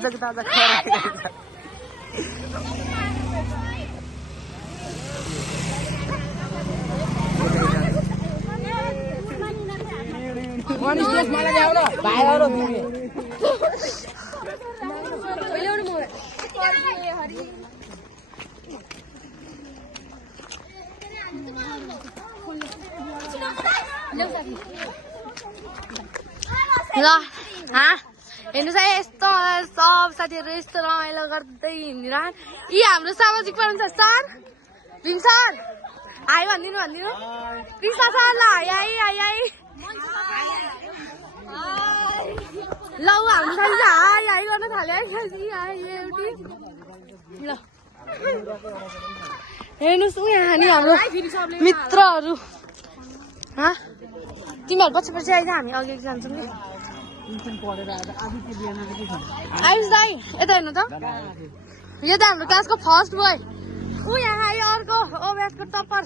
ताजा खाइरहेको ल हेर्नुहोस् है यस्तो सब साथीहरू यस्तो रमाइलो गर्दै हिँडिरहन् यी हाम्रो सामाजिक प्रबन्ध सर भीम सर हाई भनिदिनु कृष्ण सर ल हाई ल हाम्रो साथी चाहिँ हाई गर्न थाल्यो है साथी एउटी ल हेर्नुहोस् उ यहाँ नि हाम्रो मित्रहरू तिमीहरू पछि पछि आइज हामी अघि जान्छौँ नि आयुष दाई यता हेर्नु त यो त हाम्रो क्लासको फर्स्ट बोय ऊ यहाँ आयो अर्को ओ ब्याचको टप्पर